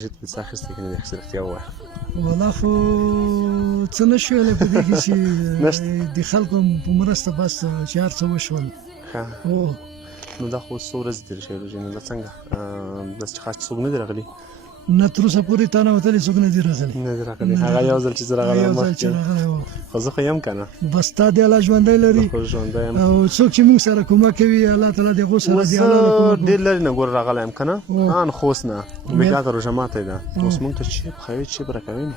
جد سا اخیستی که نه دی رښتیا ووایه. والله خو څه نه شو ویلی په دې کې چې د خلکو په مرسته بس چې هر څه وشول. ښه نو دا خو څو ورځې تېرې شوې روژې نه دا څنګه داسې چې خاص څوک نه دي راغلي؟ نه تر اوسه پورې تا نه وتلي څوک نه دي راغلي. نه دي راغلي هغه یو ځل چې زه راغلی مخکې خو زه خو یم که نه بس تا دې الله ژوندی لري خو ژوندی یم او څوک چې موږ سره کومک کوي الله تعالی د هغو سره دې زه ډېر لرې نه ګوره راغلی یم که نه ان خوست نه بیګا ته روژه ماتی ده اوس موږ ته چې پخوي چې به راکوي نو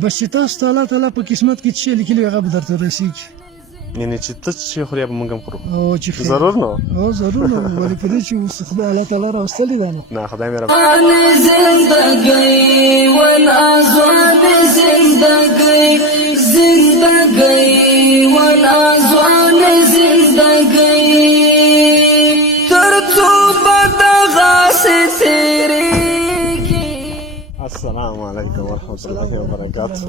بس چې تاسو ته الله تعالی په قسمت کې څه لیکلي هغه به درته رسېږي. یعنې چې ته چې خورې به موږ هم خورو او چې ضرور نو ضرور نو ولې په دې چې اوس خدای الله تعالی راوستلي ده نو نه خدای مې السلام علیکم ورحمۃ اللہ وبرکاتہ.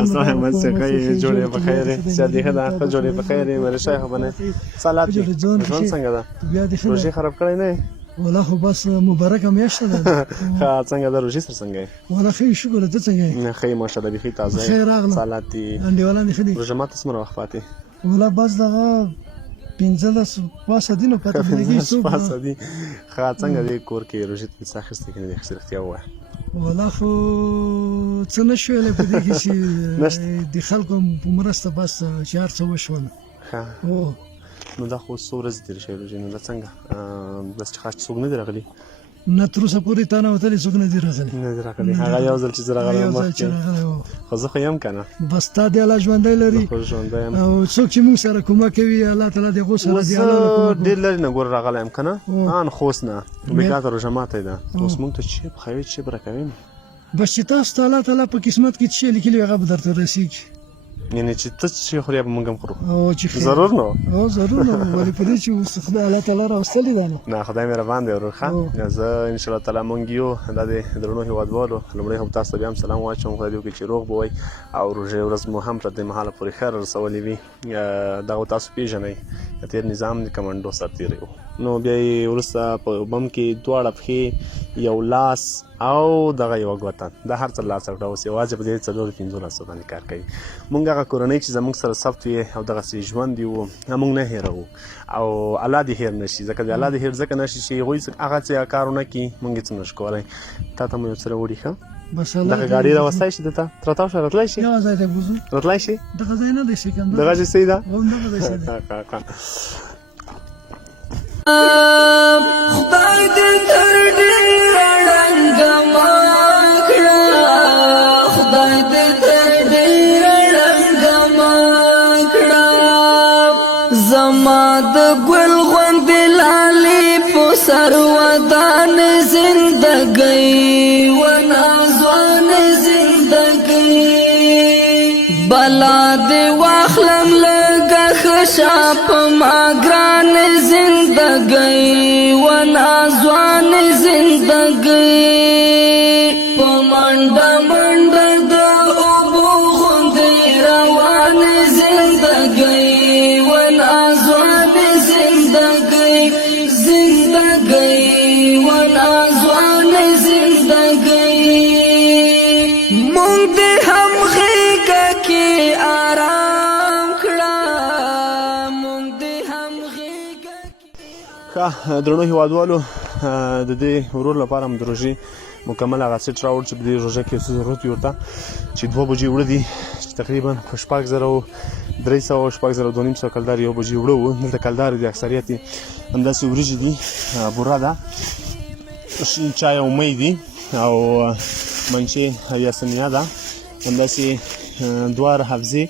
السلام من سکای جوړې په خیر سیادی خدا ښه جوړې په خیر مې شای خو بنه سلام ژوند څنګه ده روژې خراب کړی نه والله خو بس مبارکه میاشت ده. ښه څنګه ده روژې سره څنګه یې؟ والله ښه شکر ته څنګه یې؟ نه ښه یې ماشاءالله بیخي تازه یې خیر راغله سالات دي انډیوالان دې ښه دي؟ روژه ماته څومره وخت پاتې؟ والله بس دغه 15 پاسه دي نو پته به لګي څوک پاسه دي. ښه څنګه دی کور کې روژې ته څه اخیستې که نه دی اخیستې رښتیا ووایه. والله خو څه نه شو ویلی په دې کې چې د خلکو په مرسته بس چې هر څه وشول. ښه نو دا خو څو ورځې تېرې شوې روژې نه دا څنګه داسې چې خاص څوک نه دي راغلي؟ نه تر اوسه پورې تا نه وتلي څوک نه دي راغلي. نه دي راغلي هغه یو ځل چې زه راغلی مخکې خو زه خو یم که نه بس تا دې الله ژوندی لري خو ژوندی یم او څوک چې موږ سره کومک کوي الله تعالی د هغو سره دې ډېر لرې نه ګوره راغلی یم که نه ان خوست نه بیګا ته روژه ماتی ده اوس موږ ته چې پخوي چې به راکوي نو بس چې تاسو ته الله تعالی په قسمت کې څه لیکلي هغه به درته رسېږي. یعنې چې ته چې خورې به موږ هم خورو او چې ضرور نو ضرور نو ولې په دې چې اوس خدای الله تعالی راوستلي ده نو نه خدای مهربان دی ورور ښه زه انشاءالله تعالی موږ یو دا د درنو هېوادوالو لومړی هم تاسو ته بیا هم سلام واچوم خدای دې وکړي چې روغ به وئ او روژې ورځ مو هم تر دې مهاله پورې ښه رسولې وي دغه تاسو پېژنئ تېر نظام د کمانډو سرتېری و نو بیا یې وروسته په بم کې دواړه پښې یو لاس او دغه یوه ګوته دا هر څه لاس کړه اوس یوازې په دې 4-5 لاسو باندې کار کوي. موږ هغه کورنۍ چې زموږ سره ثبت وي او دغسې ژوند یې و موږ نه هېروو او الله دې هېر نه شي ځکه د الله دې هېر ځکه نه شي چې هغوی هغه څه کار ونه کړي موږ یې څه نه شو کولی. تا ته مو یو څه راوړي ښه دغه ګاډي راوستی شي دته ترتاو شه راتلی شي یوه ځای ته بوځو راتلی شي دغه ځای نه دی سکندر دغه چې صحیح ده همدغه ځای صحیح ده. خدای دې تر ډېره ړنګه ما کړه خدای دې تر ډېره ړنګه ما کړه زما د ګل غوندې لالې په سر ودان زندګۍ و نازوان زندګۍ بلا دې واخلم لږه ښه شه په ما ګران زندګۍ و نازوان زندګۍ په منډه منډه د اوبو غوندې روان زندګۍ و نازوان زندګۍ زندګۍ و نازوان زندګۍ مونږ دې هم غېږه کې آرام کړه مونږ دې هم غېږه ښه درنو هېوادوالو د دې ورور لپاره هم د روژې مکمل هغه سیټ راوړ چې په دې روژه کې څه ضرورت وي ورته چې 2 بجې وړه دي چې تقریبا په 6,300 کلدار 1 بجې وړه وو دلته کلدار دي اکثریت یې همداسې وریجې دي بوره ده چای او مۍ دي او منچې یاسمینه ده همداسې 2 حفظې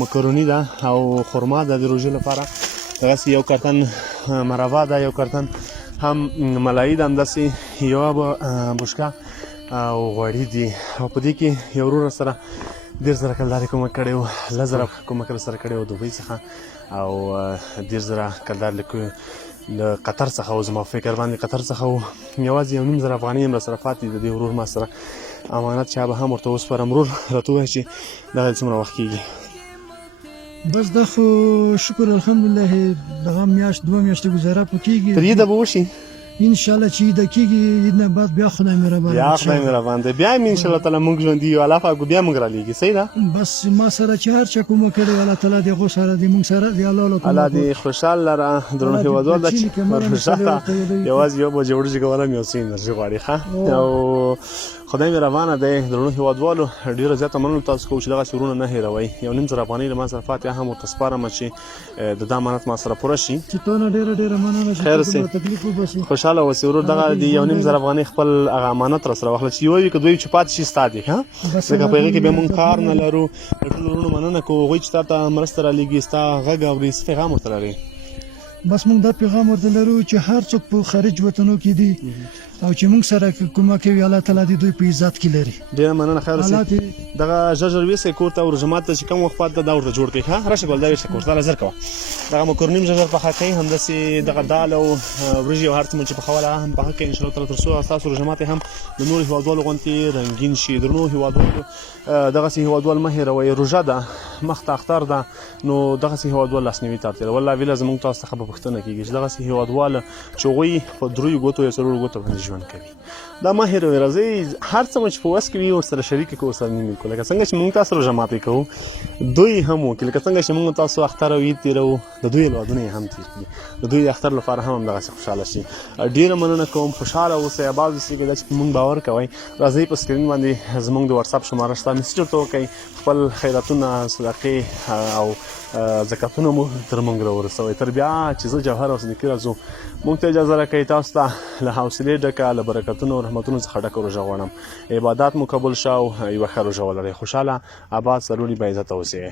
مکروني ده او خرما ده د روژې لپاره دغسې یو کارتن مربا ده یو کارتن هم ملایي ده همداسې یوه بشکه او غوړي دي او په دې کې یو ورور سره 10,000 کلدار کومک کړی و 10,000 کومک سره کړی و دوبۍ څخه او 10,000 کلدار له قطر څخه و زما فکر باندې قطر څخه و یوازې 1,500 افغانۍ هم راسره پاتې د دې ورور ما سره امانت چا به هم ورته وسپارم ورور راته ووایه چې دغه څومره وخت کېږي بس دا خو شکر الحمدلله دغه میاشت 2 میاشتې ګزاره پکېږي تر عیده به وشي ان شاء الله چې د کېږي نه بعد بیا خدای مهربان بیا خدای مهربان دی بیا ان شاء الله تعالی موږ ژوندي یو الله پاک بیا موږ را لېږي صحیح ده بس ما سره چې هر چا کوم کړي الله تعالی دې غو سره دې موږ سره دی الله له الله دې خوشحال لره درنو هیوادوال د ورشاته یوازې یو بجې ورځې کوله یو سین درځي غواړي ښه او خدای مهربانه دی درنو هیوادوالو ډیره زیاته مننه تاسو کوم چې دغه شورونه نه هیروي یو نیم زره افغانۍ له ما سره فاتحه هم ورته چې د امانت ما سره پوره شي چې ته نه ډیره مننه خیر سي تکلیف وبسي خوشاله اوسې ورور دغه دی یو نیم زره افغانۍ خپل هغه امانت را سره واخله چې یو وي که دوی چې پاتې شي ستا دی ها ځکه په هغې کې بیا مونږ کار نه لرو د ټولو وروڼو مننه کوو هغوی چې تا ته مرسته را لېږي ستا غږ اوري څه پیغام ورته لري بس موږ دا پیغام ورته لرو چې هر څوک په خارج وطنو کې دي او چې موږ سره کومه کوي الله تعالی دې دوی په عزت کې لري ډېره مننه خیر اوسې دغه ژر ویسې کور ته ورژمات ته چې کوم وخت پاتې دا ورته جوړ کړي ښه راشه ګل دا ویسې کور ته زر کوه دغه مکروني ژر پخه کوي همداسې دغه دال او وریجې او هر څه چې پخوله هم پخه کوي انشاءالله تعالی تر څو ستاسو رژمات هم د نورو هېوادوالو غوندې رنګین شي درنو هېوادوالو دغسې هېوادوال مه هېروئ روژه ده مخته اختر ده نو دغسې هېوادوال لاسنیوي ته اړتیا ده والله ویله زموږ تاسو څخه به پوښتنه کېږي چې دغسې هېوادوال چې هغوی په دریو ګوتو یا څلورو ګوتو باندې ژوند کوي دا مه هېروئ راځئ هر څه چې په وس کې وي ورسره شریک کړو ورسره نیمې کړو لکه څنګه چې موږ تاسو روژه ماتې کوو دوی هم وکړي لکه څنګه چې موږ تاسو اختر او عید تېروو د دوی اولادونه یې هم تېر کړي د دوی د اختر لپاره هم همدغسې خوشحاله شي ډېره مننه کوم خوشحاله اوسئ اباد اوسئ دا چې موږ باور کوئ راځئ په سکرین باندې زموږ د واتساپ شماره شته میسج ورته وکړئ خپل خیراتونه صدقې او زکاتونه مو تر موږ راورسوئ تر بیا چې زه جوهر او صدیقي راځو موږ ته اجازه راکوئ تاسو ته له حوصلې ډکه له برکتونو او رحمتونو څخه ډکه روژه غواړم عبادات مو قبول شه او یوه ښه روژه ولرئ خوشحاله اباد سرلوړي باعزته اوسئ